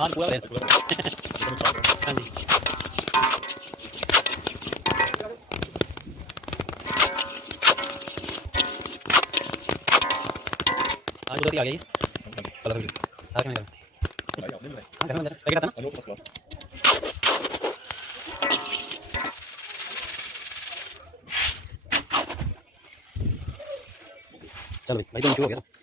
हाँ पूरा हाँ जी हाँ पूरा आ गया ये कलर हाँ क्या हाँ घर में पैकेट आता ना चलो भाई तो इशू हो गया